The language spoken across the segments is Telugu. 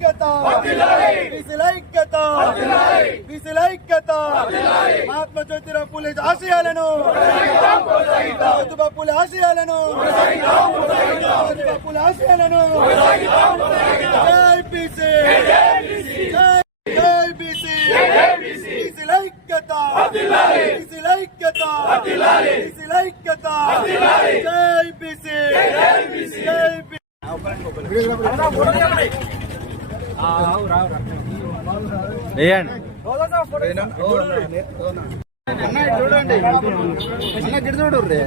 ఐక్యత. బీసీల ఐక్యత బీసీల ఐక్యత మహాత్మా జ్యోతిరావు పూలే ఆశయాలను. జ్యోతిబాబు పూలే ఆశయాలను. జ్యోతిబాబు పూలే ఆశయాలను. జై బీసీ. జై బీసీ బీసీల ఐక్యత బీసీల ఐక్యత బీసీల ఐక్యత జై బీసీ. జై బీసీ. చూడండి అన్న గిడి చూడు స్వామి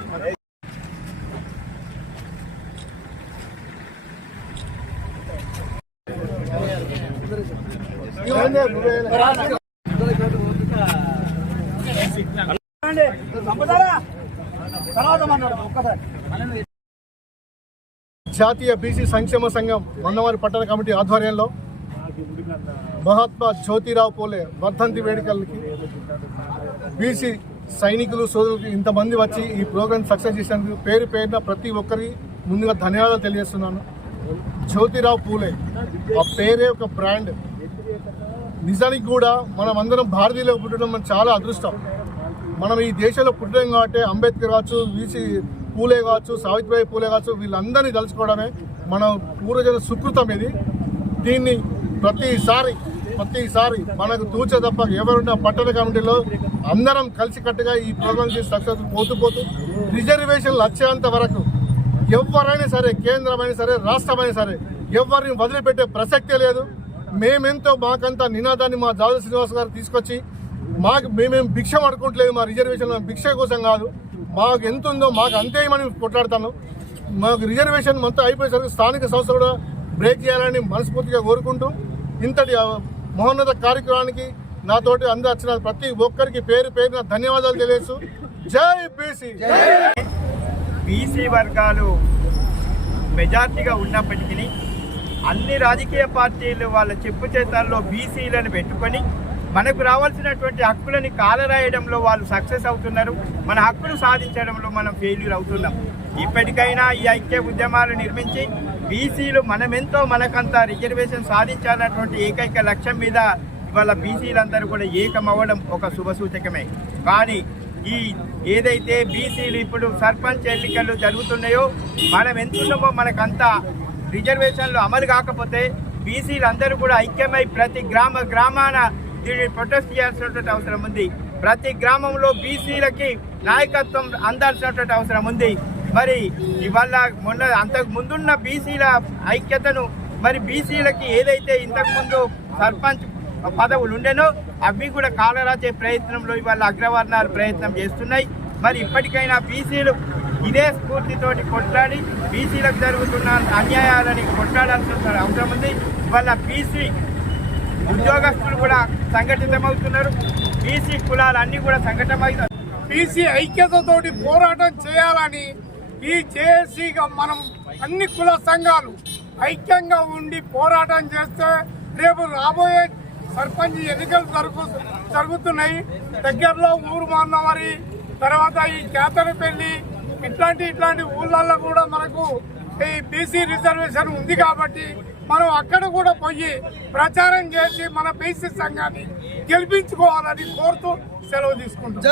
జాతీయ బీసీ సంక్షేమ సంఘం మందవారి పట్టణ కమిటీ ఆధ్వర్యంలో మహాత్మా జ్యోతిరావు పూలే వర్ధంతి వేడుకలకి బీసీ సైనికులు సోదరులకు ఇంతమంది వచ్చి ఈ ప్రోగ్రామ్ సక్సెస్ చేసినందుకు పేరు పేరున ప్రతి ఒక్కరి ముందుగా ధన్యవాదాలు తెలియజేస్తున్నాను. జ్యోతిరావు పూలే ఆ పేరే ఒక బ్రాండ్. నిజానికి కూడా మనం అందరం భారతీయులకు పుట్టడం మన చాలా అదృష్టం. మనం ఈ దేశంలో పుట్టడం కాబట్టి అంబేద్కర్ కావచ్చు వీసి పూలే కావచ్చు సావిత్రిబాయి పూలే కావచ్చు వీళ్ళందరినీ తలుచుకోవడమే మన పూర్వజన సుకృతం ఇది. దీన్ని ప్రతిసారి ప్రతిసారి మనకు తూచే తప్ప ఎవరున్న పట్టణ కమిటీలో అందరం కలిసికట్టుగా ఈ ప్రోగ్రామ్ చేసి సక్సెస్ పోతూ పోతూ రిజర్వేషన్లు వచ్చేంత వరకు ఎవరైనా సరే కేంద్రమైనా సరే రాష్ట్రమైనా సరే ఎవరిని వదిలిపెట్టే ప్రసక్తే లేదు. మేమెంతో మాకంత నినాదాన్ని మా జాదు శ్రీనివాస్ గారు తీసుకొచ్చి మాకు మేమేం భిక్ష పడుకోవట్లేదు మా రిజర్వేషన్ భిక్ష కోసం కాదు. మాకు ఎంత ఉందో మాకు అంతే ఇవ్వమని కొట్లాడతాను. మాకు రిజర్వేషన్ మొత్తం అయిపోయేసరికి స్థానిక సంస్థ కూడా బ్రేక్ చేయాలని మనస్ఫూర్తిగా కోరుకుంటూ ఇంతటి మహోన్నత కార్యక్రమానికి నాతోటి అందించిన ప్రతి ఒక్కరికి పేరు పేరున ధన్యవాదాలు తెలియజేస్తూ జై బీసీ. బీసీ వర్గాలు మెజార్టీగా ఉన్నప్పటికీ అన్ని రాజకీయ పార్టీలు వాళ్ళ చెప్పు చేతాల్లో బీసీలను పెట్టుకొని మనకు రావాల్సినటువంటి హక్కులని కాలరాయడంలో వాళ్ళు సక్సెస్ అవుతున్నారు. మన హక్కులు సాధించడంలో మనం ఫెయిల్యూర్ అవుతున్నాం. ఇప్పటికైనా ఈ ఐక్య ఉద్యమాలు నిర్మించి బీసీలు మనమెంతో మనకంత రిజర్వేషన్ సాధించాలన్నటువంటి ఏకైక లక్ష్యం మీద ఇవాళ బీసీలందరూ కూడా ఏకమవ్వడం ఒక శుభసూచకమే. కానీ ఈ ఏదైతే బీసీలు ఇప్పుడు సర్పంచ్ ఎన్నికలు జరుగుతున్నాయో మనం ఎంతున్నామో మనకంతా రిజర్వేషన్లు అమలు కాకపోతే బీసీలు అందరూ కూడా ఐక్యమై ప్రతి గ్రామ గ్రామాన దీన్ని ప్రొటెస్ట్ చేయాల్సినటువంటి అవసరం ఉంది. ప్రతి గ్రామంలో బీసీలకి నాయకత్వం అందాల్సినటువంటి అవసరం ఉంది. మరి ఇవాళ మొన్న అంతకు ముందున్న బీసీల ఐక్యతను మరి బీసీలకి ఏదైతే ఇంతకుముందు సర్పంచ్ పదవులు ఉండేనో అవి కూడా కాలరాచే ప్రయత్నంలో ఇవాళ అగ్రవర్ణాలు ప్రయత్నం చేస్తున్నాయి. మరి ఇప్పటికైనా బీసీలు ఇదే స్ఫూర్తితోటి కొట్లాడి బీసీలకు జరుగుతున్న అన్యాయాలని కొట్లాడాల్సిన అవసరం ఉంది. ఇవాళ బీసీ ఉద్యోగస్తులు కూడా సంఘటితమవుతున్నారు. బీసీ కులాలన్నీ కూడా సంఘటన బీసీ ఐక్యతతోటి పోరాటం చేయాలని ఈ జేఏసీగా మనం అన్ని కుల సంఘాలు ఐక్యంగా ఉండి పోరాటం చేస్తే రేపు రాబోయే సర్పంచ్ ఎన్నికలు జరుగు జరుగుతున్నాయి. దగ్గరలో ఊరు మాన్నవారి తర్వాత ఈ కేతనపల్లి ఇట్లాంటి ఇట్లాంటి ఊళ్ళల్లో కూడా మనకు ఈ బీసీ రిజర్వేషన్ ఉంది కాబట్టి మనం అక్కడ కూడా పోయి ప్రచారం చేసి మన బీసీ సంఘాన్ని గెలిపించుకోవాలని కోరుతూ సెలవు తీసుకుంటాం